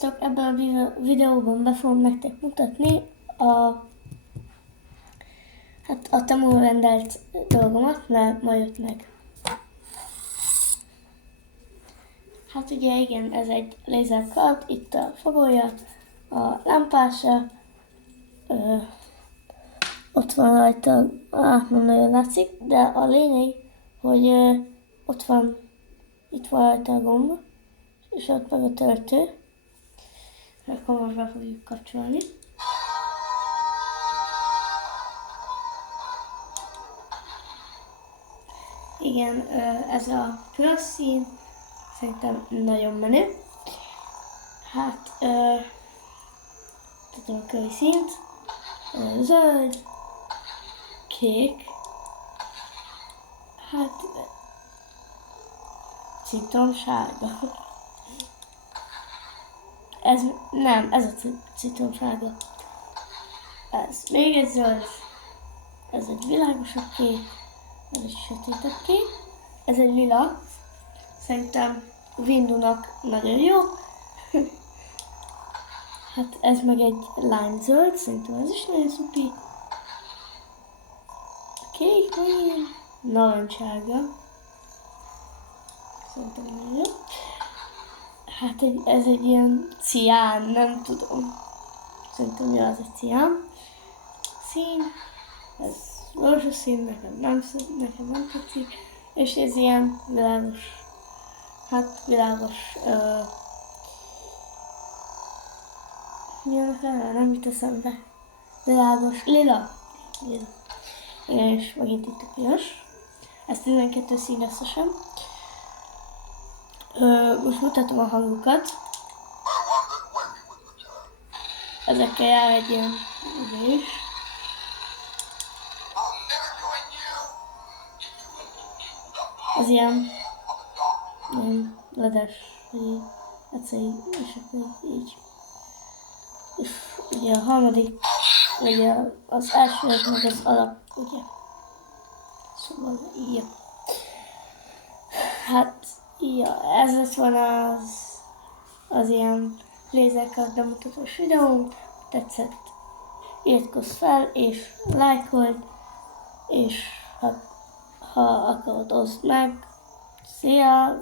Sziasztok! Ebben a videóban be fogom nektek mutatni a Temu rendelt dolgomat, mert ma jött meg. Hát ugye igen, ez egy lézerkard, itt a fogója, a lámpása, ott van rajta, nem nagyon látszik, de a lényeg, hogy itt van rajta a gomb, és ott meg a töltő. Akkor most be fogjuk kapcsolni. Igen, ez a piros szín szerintem nagyon menő. Hát, tudom a kövi színt, zöld, kék, hát citromsárga. Ez a citromsárga. Ez még egy zöld, ez egy világosabb kék, ez egy sötétebb kék, ez egy lila, szerintem Windunak nagyon jó. Hát ez meg egy lándzöld, szerintem ez is nagyon szupi. Kék megint, narancssárga, szerintem nagyon jó. Hát ez egy ilyen cián, nem tudom. Szerintem jó, az egy cián szín. Ez rózsaszín, nekem nem tetszik. És ez ilyen világos, hát világos, nem jut eszembe. Világos, lila. És megint itt a piros. Ez 12 szín összesen. Most mutatom a hangokat. Ezekkel jár egy ilyen is. Az ilyen ledes, vagy egyszerű, és akkor így. És ugye a harmadik, ugye az első, meg az alap, ugye. Szóval így. Hát, ja, ez lett volna az ilyen lézerkard bemutatós videónk. Tetszett, iratkozz fel, és lájkold, és ha akarod, oszd meg. Szia!